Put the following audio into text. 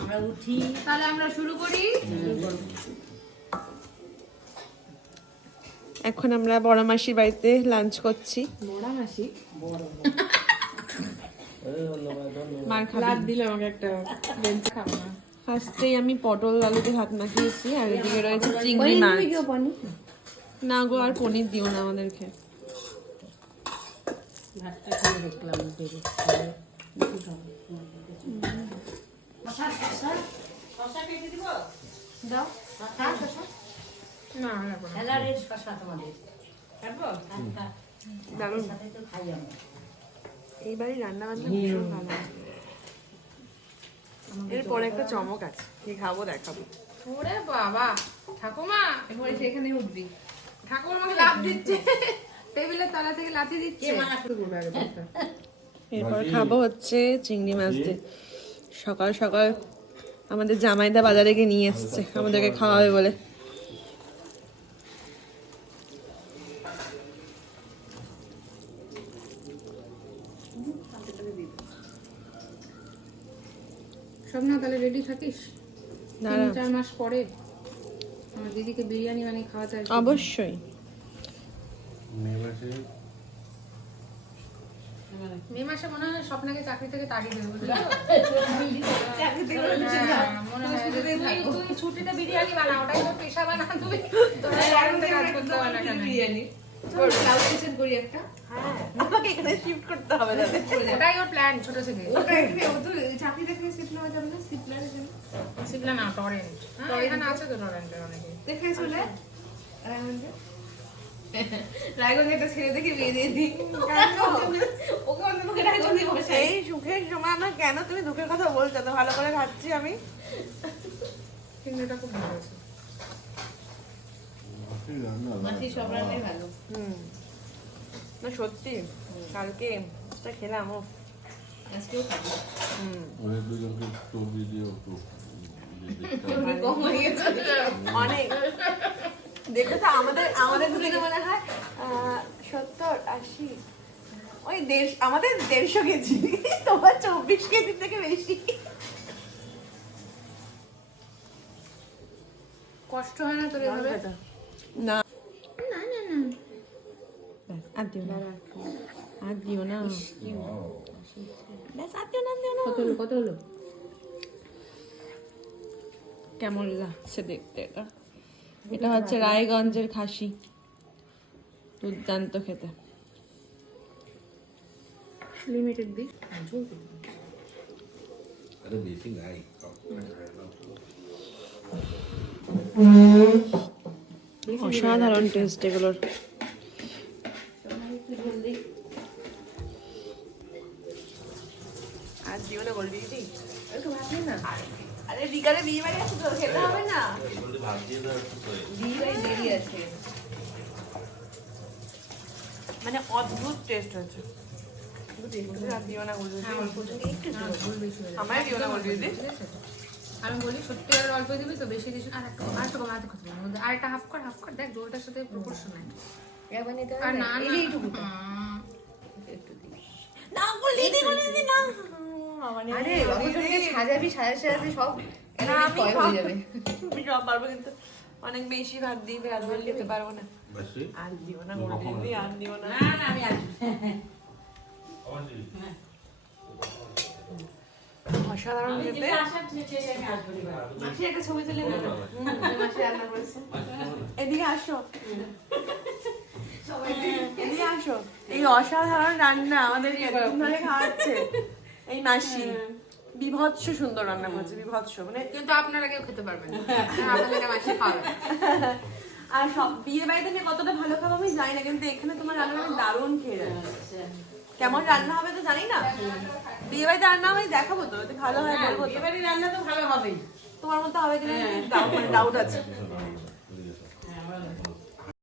আমরা উঠি। তাহলে আমরা শুরু করি। এখন আমরা বড় মাসির বাড়িতে লাঞ্চ করছি। বড় মাসি মার লাদ খাবি। দিলে আমাকে একটা বেঞ্চ খাবো না। ফার্স্টেই আমি পটল আলুতে ভাত মাখিয়েছি, আর এদিকে রয়েছে চিংড়ি মাছ। না গো, আর পনির দিও না আমাদেরকে। ভাতটা খেয়ে দেখলাম দেরি বেশি খাবো। শশা শশা শশা কেটে দিব দাও। শশা শশা না লাগবে না। স্যালাডের শশা তোমাদের খাবো। দারুণ। সাথে তো খাই আমরা। এইবারই রান্না বান্না ভীষণ ভালো আছে। এরপরে একটা চমক আছে, কি খাবো দেখাবো। ওরে বাবা, ঠাকুমা এবারে সেখানে উঠবি। ঠাকুমা আমাকে লাফ দিচ্ছে, টেবিলের তলা থেকে লাথি দিচ্ছে। এরপর খাবো হচ্ছে চিংড়ি মাছ দিয়ে। সকাল সকাল আমাদের জামাইদা বাজারে গিয়ে নিয়ে এসছে আমাদেরকে খাওয়াবে বলে। স্বপ্না তাহলে রেডি থাকিস? দাঁড়া। 3-4 মাস পরে আমার দিদিকে বিরিয়ানি বানিয়ে খাওয়াতে আসবি। অবশ্যই। মে মাসে মনে হয় স্বপ্নাকে চাকরি থেকে তাড়িয়ে দেবে, বুঝলি তো? চাকরি থেকে হ্যাঁ, মনে হয় যে তুই ছুটিতে বিরিয়ানি বানা, ওটাই তোর পেশা বানা। তুই তোর বাড়িতে কাজ করতে হয় না কেন? ক্লাউড কিচেন করি একটা। আমাকে এখানে শিফট করতে হবে যাতে। ওটাই ওর প্ল্যান ছোট থেকে। চাকরি থেকে শিফট নেওয়া যাবে না সিপ্লারের জন্য। সিপলা না, টরেন্ট। হ্যাঁ, এখানে আছে তো টরেন্টের অনেকে। দেখে চলে রায়গঞ্জে একটা ছেলে দেখে বিয়ে দিয়ে দিই। ওকে অন্তত রায়গঞ্জে বসাই। এই সুখের সময় আমরা কেন তুমি দুঃখের কথা বলছো? তো ভালো করে খাচ্ছি আমি। কিন্তু এটা খুব ভালো আছে। মাসি সব রান্নাই ভালো। না সত্যি, কালকে এটা খেলাম ও। আজকেও খাবো। ওদের দুজনকে চর্বি দিয়েও তো কম হয়ে গেছে। অনেক দেখো তো আমাদের দুজনে মনে হয় 70-80, ওই আমাদের 150 কেজি, তোমার 24 কেজি থেকে বেশি। কষ্ট হয় না তোর এভাবে? না আর দিও না, আর দিও না, ব্যাস আর দিও না, আর দিও না। কত হলো? কেমন লাগছে দেখতে এটা? এটা হচ্ছে রায়গঞ্জের খাসি, দুর্দান্ত খেতে। লিমিটেড দিই। আরে বেশি নাই অসাধারণ টেস্ট এগুলোর। আর দিও না বলবি দিদি? একটু ভাত নে না। আরে বিকালে বিয়ে বাড়ি আছে তো, খেতে হবে না? ভাত দিয়ে দাও একটু করে। বিয়ে দেরি আছে। মানে অদ্ভুত টেস্ট হয়েছে। আর দিও না বলবি দিদি? না, ভুল বেশি হয়ে যাবে। আমায় দিও না বলবি দিদি? ঠিক আছে? আমি বলি সত্যি আর অল্প দিবি তো, বেশি দিস আর একটা কম, আর কথা বলবো। আর একটা হাফ কর, দেখ জলটার সাথে প্রপোর্শনাল। একবার নিতে আর হবে না না। না এই এইটুকুটা। একটু দিই। না বললি দিদি না। আরে অবশ্যই সাজাবি সাজাতে সব না, আমি ক্ষয় হয়ে যাবে। আমি সব পারবো, কিন্তু অনেক বেশি ভাত দিই, ভাত বললে খেতে পারবো না। বেশি আর দিও না বলবি দিদি, আর দিও না। না না আমি আসবো। অসাধারণ খেতে। মাসি একটা ছবি তুলে নেবে। মাসি রান্না করেছে। এদিকে আসো, এদিকে আসো। এই অসাধারণ রান্না আমাদের এতদিন ধরে খাওয়াচ্ছে এই মাসি। বিভৎস সুন্দর রান্না করেছে, বিভৎস মানে। কিন্তু আপনারা কেউ খেতে পারবেন না, আপনাদের মাসে খাবে। আর সব বিয়ে বাড়িতে নিয়ে কতটা ভালো খাবো আমি জানি না, কিন্তু এখানে তোমার রান্না আমি দারুণ খেয়ে যাচ্ছি। কেমন রান্না হবে তো জানি না, বিয়ে বাড়িতে রান্না আমি দেখাবো তো, যদি ভালো হয় বলবো তো। এবারে রান্না তো ভালো হবেই। তোমার মতো হবে কিনা ডাউট আছে।